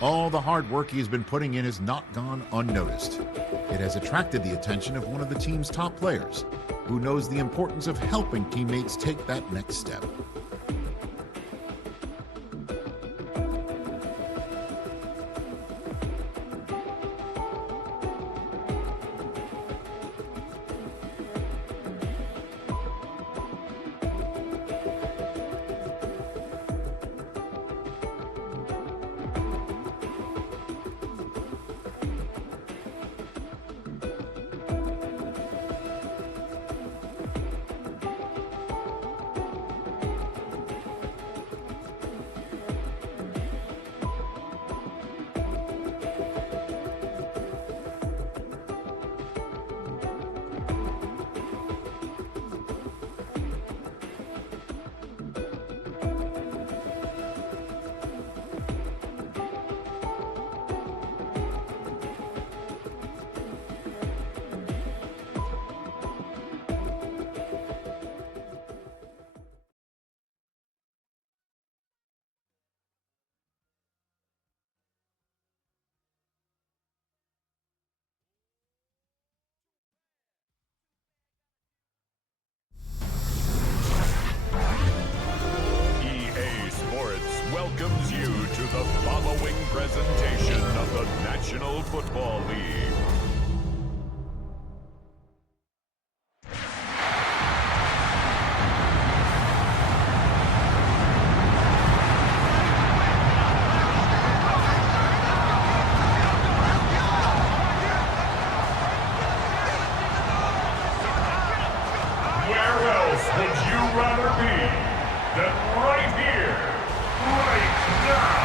All the hard work he has been putting in has not gone unnoticed. It has attracted the attention of one of the team's top players, who knows the importance of helping teammates take that next step. Welcomes you to the following presentation of the National Football League. Where else would you rather be than right here? Right now!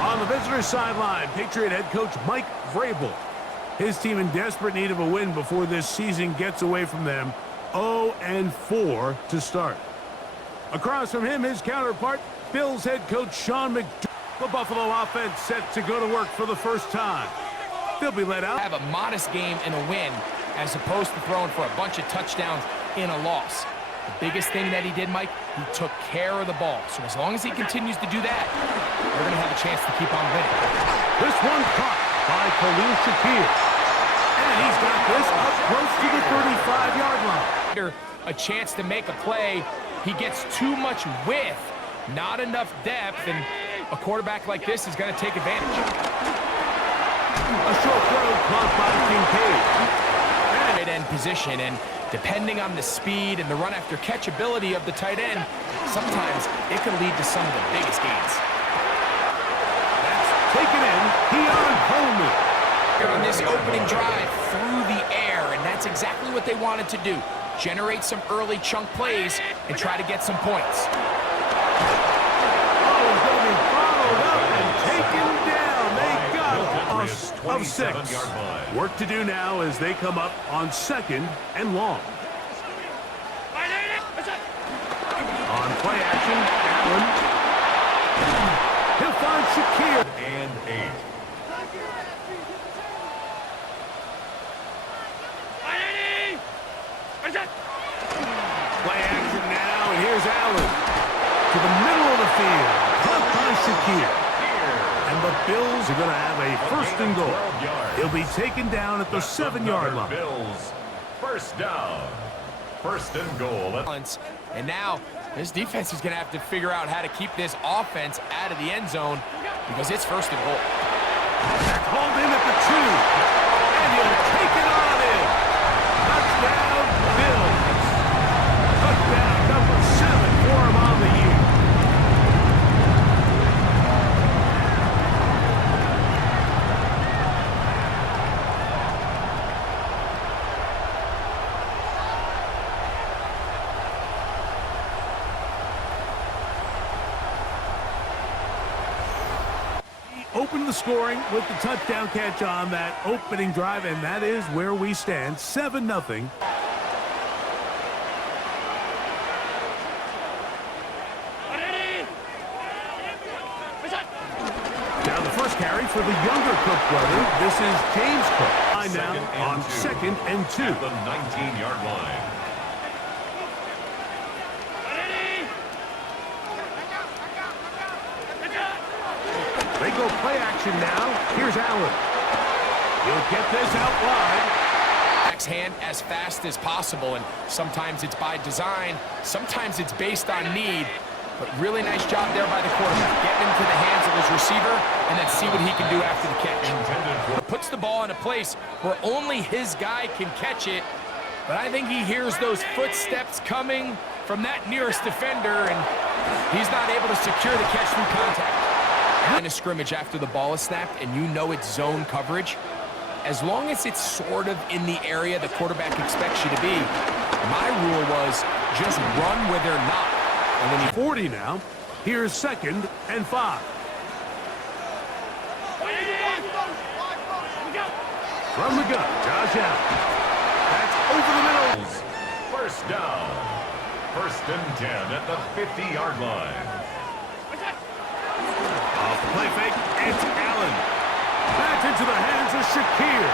On the visitor sideline, Patriot head coach Mike Vrabel. His team in desperate need of a win before this season gets away from them. 0-4 to start. Across from him, his counterpart, Bills head coach Sean McDermott. The Buffalo offense set to go to work for the first time. They'll be let out. Have a modest game in a win as opposed to throwing for a bunch of touchdowns in a loss. The biggest thing that he did, Mike, he took care of the ball. So as long as he continues to do that, they're going to have a chance to keep on winning. This one caught by Khalil Shakir. And he's got this up close to the 35-yard line. A chance to make a play. He gets too much width, not enough depth, and a quarterback like this is going to take advantage. A short throw caught by Kincaid. Tight end position, and depending on the speed and the run after catch ability of the tight end, sometimes it can lead to some of the biggest gains. That's taken in. Keon Coleman. On this opening drive through the air, and that's exactly what they wanted to do. Generate some early chunk plays and try to get some points. Of 6. Work to do now as they come up on 2nd and long. On play action, Allen. He'll find Shakir. And 8. Play action now, and here's Allen. To the middle of the field. Caught by Shakir. And the Bills are going to have a 1st and goal. He'll be taken down at the 7-yard line. Bills, 1st down. 1st and goal. And now this defense is going to have to figure out how to keep this offense out of the end zone because it's 1st and goal. They're called in at the 2. And he'll take it on in. Touchdown, Bills. Touchdown number 7 for him on the year. Open the scoring with the touchdown catch on that opening drive, and that is where we stand, 7-0. Now the first carry for the younger Cook brother. This is James Cook. line now on 2nd and 2. At the 19-yard line. They go play action now. Here's Allen. He'll get this out wide. Hand as fast as possible, and sometimes it's by design, sometimes it's based on need, but really nice job there by the quarterback, getting into the hands of his receiver and then see what he can do after the catch. Puts the ball in a place where only his guy can catch it, but I think he hears those footsteps coming from that nearest defender, and he's not able to secure the catch through contact. In a scrimmage after the ball is snapped and you know it's zone coverage, as long as it's sort of in the area the quarterback expects you to be, my rule was just run where they're not. And when he's 40 now, here's 2nd and 5. From the gun, Josh Allen. That's over the middle. First down. 1st and 10 at the 50-yard line. Off the play fake, it's Allen. Back into the hands of Shakir.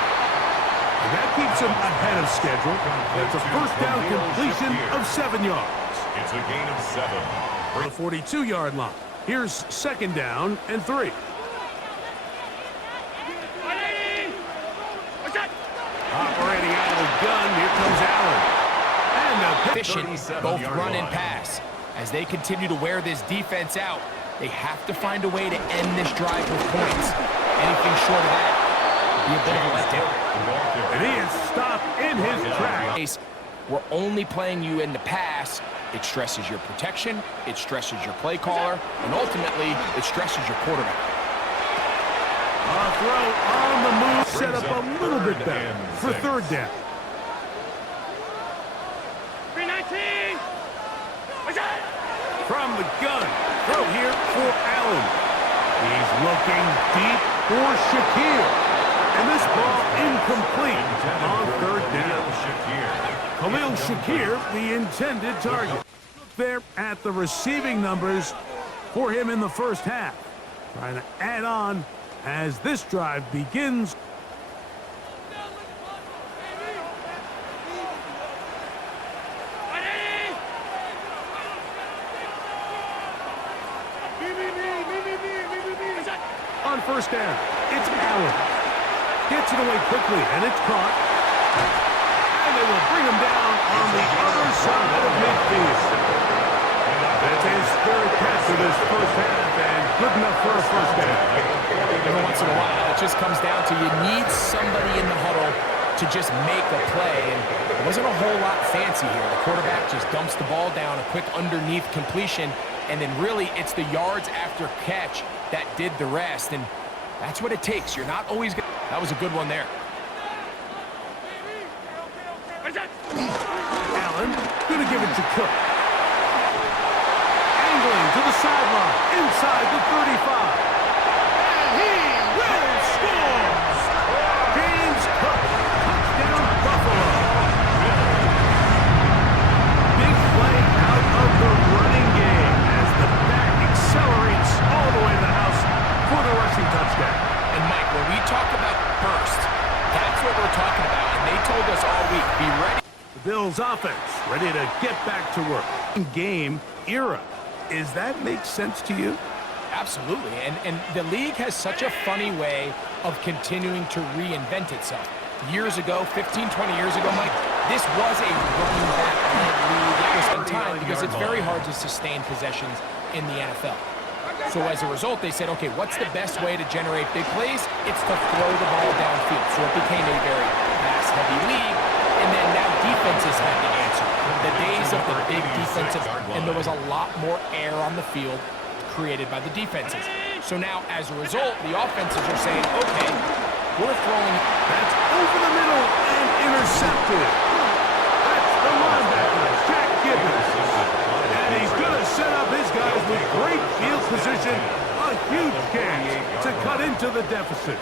And that keeps him ahead of schedule. That's a 1st down completion of 7 yards. It's a gain of 7. For the 42-yard line. Here's 2nd down and 3. Operating out of the gun, here comes Allen. And a efficient, both run and pass. As they continue to wear this defense out, they have to find a way to end this drive with points. Anything short of that would be a bit of a letdown. And he is stopped in his tracks. We're only playing you in the pass. It stresses your protection, it stresses your play caller, and ultimately, it stresses your quarterback. A throw on the move, set up a little bit better for 3rd down. 319. From the gun, throw here for Allen. He's looking deep for Shakir. And this ball incomplete on 3rd down. Khalil Shakir, the intended target. There at the receiving numbers for him in the 1st half. Trying to add on as this drive begins. On 1st down, it's Allen. Gets it away quickly, and it's caught. And they will bring him down on the other side of midfield. That's his 3rd catch of this 1st half, and good enough for a 1st down. Every once in a while, it just comes down to you need somebody in the huddle to just make a play, and it wasn't a whole lot fancy here. The quarterback just dumps the ball down, a quick underneath completion, and then really it's the yards after catch that did the rest, and that's what it takes. You're not always going to... That was a good one there. Allen going to give it to Cook. Angling to the sideline, inside the 35. And he will score! James Cook, touchdown Buffalo. Big play out of the running game as the back accelerates all the way to the house for the rushing touchdown. And Mike, when we talk about burst, that's what we're talking about, and they told us all week, be ready. The Bills offense ready to get back to work. Game era. Is that make sense to you? Absolutely, and the league has such a funny way of continuing to reinvent itself. Years ago, 15, 20 years ago, Mike, this was a running back-led league. It was in time because it's very hard to sustain possessions in the NFL. So as a result, they said, okay, what's the best way to generate big plays? It's to throw the ball downfield. So it became a very pass-heavy league, and then now defenses had to answer. The days of the big defensive, and there was a lot more air on the field created by the defenses. So now, as a result, the offenses are saying, okay, we're throwing... That's over the middle and intercepted. That's the linebacker, Jack Gibbons. And he's going to set up his guys with great field position. A huge chance to cut into the deficit.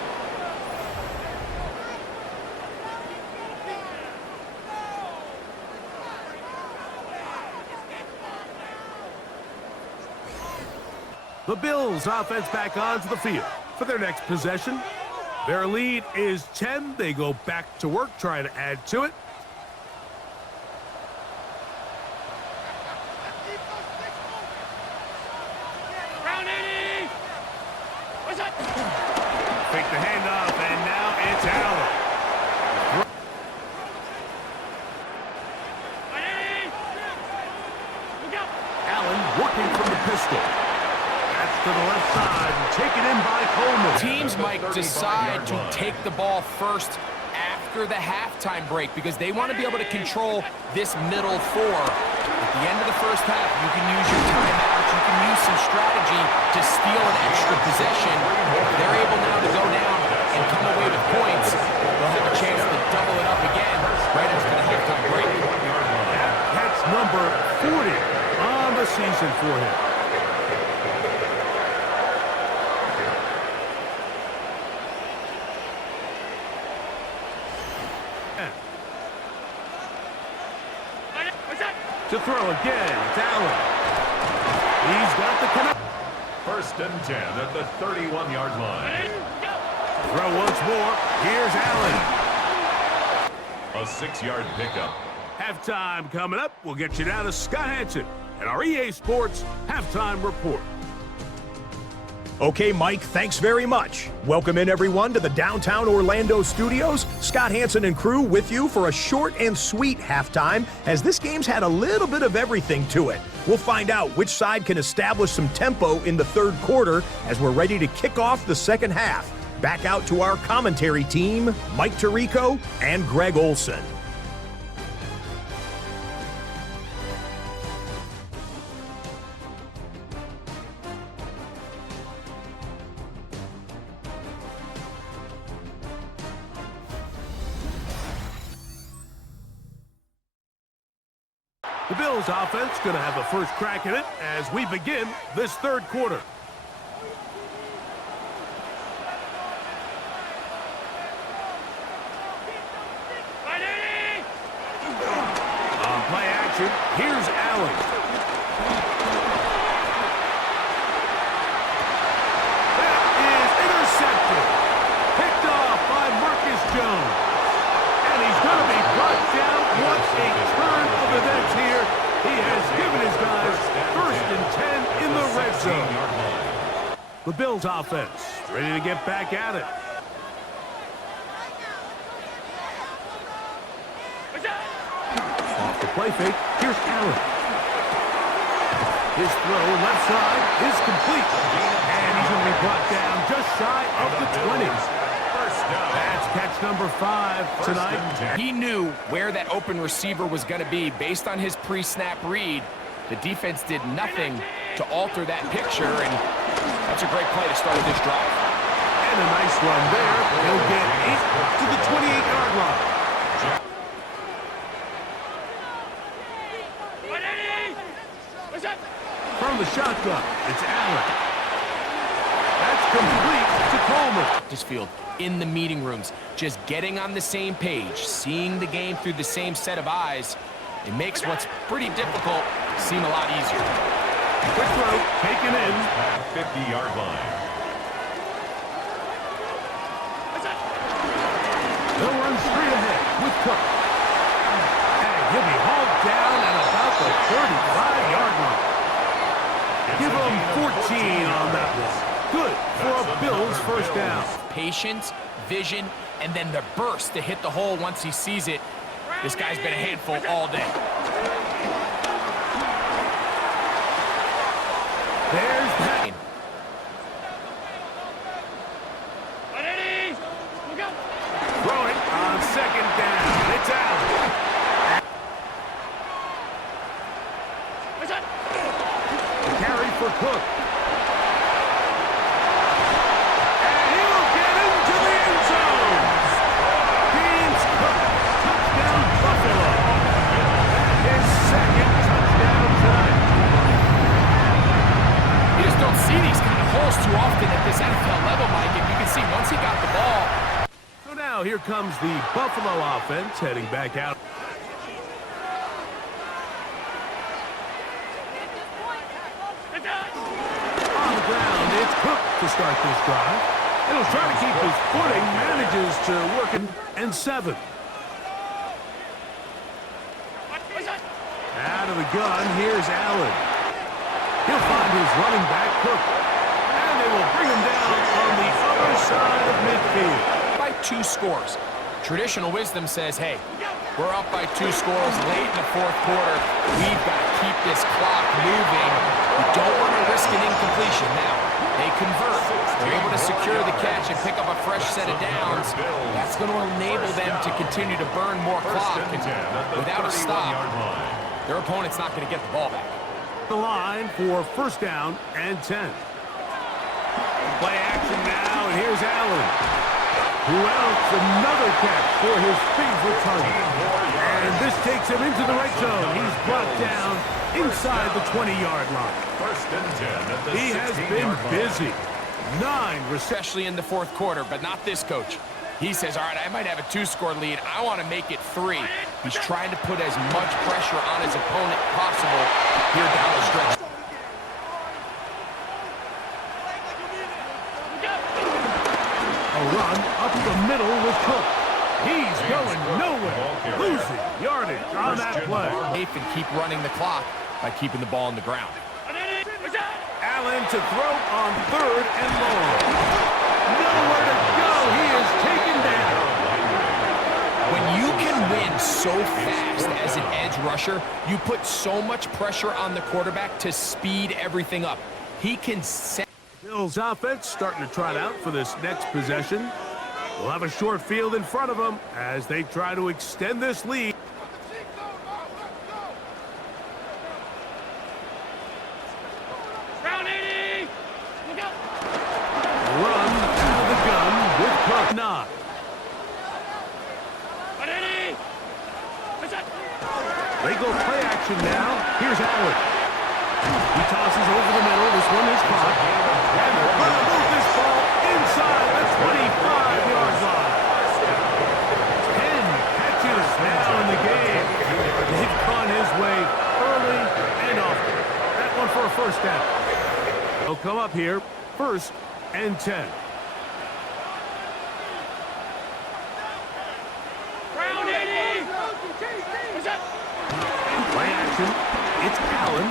The Bills offense back onto the field for their next possession. Their lead is 10. They go back to work, trying to add to it. Round 80. What's up? Take the handoff, and now it's Allen. 180. Look out. Allen working from the pistol. That's to the left side, taken in by Coleman. Teams might decide to take the ball first after the halftime break because they want to be able to control this middle four. At the end of the first half, you can use your timeout, you can use some strategy to steal an extra possession. If they're able now to go down and come away with points, they'll have a chance to double it up again right after the halftime break. That's number 40 on the season for him. What's up? To throw again, it's Allen. He's got the connect. First and 10 at the 31-yard line. Go. Throw once more. Here's Allen. A 6-yard pickup. Halftime coming up. We'll get you down to Scott Hansen and our EA Sports Halftime Report. Okay, Mike, thanks very much. Welcome in, everyone, to the downtown Orlando studios. Scott Hansen and crew with you for a short and sweet halftime, as this game's had a little bit of everything to it. We'll find out which side can establish some tempo in the third quarter as we're ready to kick off the second half. Back out to our commentary team, Mike Tirico and Greg Olson. The Bills offense going to have a first crack at it as we begin this third quarter. On play action, here's Allen. That is intercepted. Picked off by Marcus Jones. And he's going to be brought down. What a turn of events here. He has given his guys first and 10 in the red zone. The Bills offense ready to get back at it. Off the play fake, here's Allen. His throw left side is complete. And he's going to be brought down just shy of the 20s. That's catch number 5 tonight. He knew where that open receiver was going to be based on his pre-snap read. The defense did nothing to alter that picture, and that's a great play to start this drive. And a nice run there. He'll get 8 to the 28-yard line. 180. What's up? From the shotgun, it's Allen. That's complete to Coleman. This field in the meeting rooms, just getting on the same page, seeing the game through the same set of eyes, it makes what's pretty difficult seem a lot easier. Quick throw, taken in. 50-yard line. They'll run straight ahead with Cook. And he'll be hauled down at about the 35-yard line. Give him 14 on that one. Good for a Bills first down. Patience, vision, and then the burst to hit the hole once he sees it. This guy's been a handful all day. There's that. 180. Look out. Throw it on second down. It's out. What's up? Carry for Cook. And he'll get into the end zone. James Cook, touchdown Buffalo. His second touchdown tonight. You just don't see these kind of holes too often at this NFL level, Mike. And you can see once he got the ball. So now here comes the Buffalo offense heading back out. On the ground, it's Cook to start this drive. He'll try to keep his footing, manages to work it, and 7. Out of the gun, here's Allen. He'll find his running back, Cook. And they will bring him down on the other side of midfield. By 2 scores. Traditional wisdom says, hey, we're up by 2 scores late in the 4th quarter. We've got to keep this clock moving. We don't want to risk an incompletion. Now, they convert. They're able to secure the catch and pick up a fresh set of downs. That's going to enable them to continue to burn more clock. And without a stop, their opponent's not going to get the ball back. The line for 1st down and 10. Play action now, and here's Allen. Who else? Another catch for his favorite target. And this takes him into the right zone. He's brought down inside the 20-yard line. 1st and 10 at the He has been busy. 9 Especially in the 4th quarter, but not this coach. He says, all right, I might have a 2-score lead. I want to make it 3. He's trying to put as much pressure on his opponent possible here down the stretch. A run up the middle with Cook. He's going nowhere. Losing yardage on that play. Safe and keep running the clock by keeping the ball on the ground. Allen to throw on 3rd and long. Nowhere to go. He is taken down. When you can win so fast as an edge rusher, you put so much pressure on the quarterback to speed everything up. He can set. Bills offense starting to trot out for this next possession. We'll have a short field in front of them as they try to extend this lead. Round 80! Look out! Run out of the gun with Cook. 9. They go play action now. Here's Allen. He tosses over the middle. This one is caught. And they're going to move this ball inside the 25-yard line. 10 catches now in the game. They've gone his way early and often. That one for a 1st down. They'll come up here, 1st and 10. Round 80! Play action. It's Allen.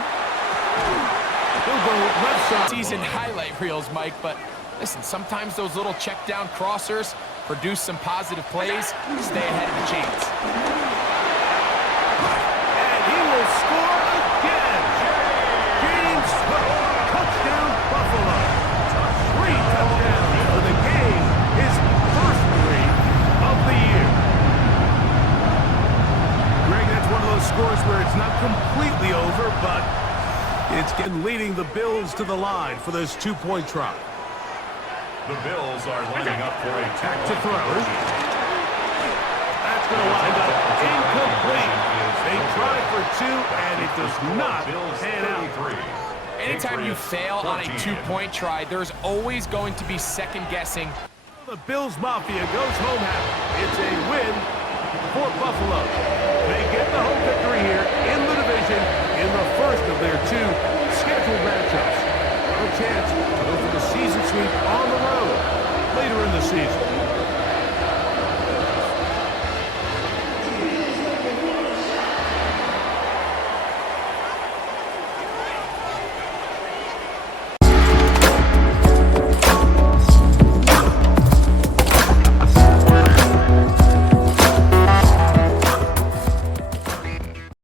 He'll go left side. Season highlight reels, Mike, but listen, sometimes those little check down crossers produce some positive plays. Stay ahead of the chains. And he will score again. James Cook, touchdown Buffalo. 3 touchdowns for the game. His first 3 of the year. Greg, that's one of those scores where it's not completely over, but it's getting leading the Bills to the line for this 2-point try. The Bills are lining up for a Back to throw. That's going to wind up incomplete. They try for 2, and it does not pan out. Anytime you fail on a 2-point try, there's always going to be second guessing. The Bills Mafia goes home happy. It's a win for Buffalo. They get the home victory here in the division in the first of their 2 scheduled matchups. A chance to go for the season sweep on the road later in the season.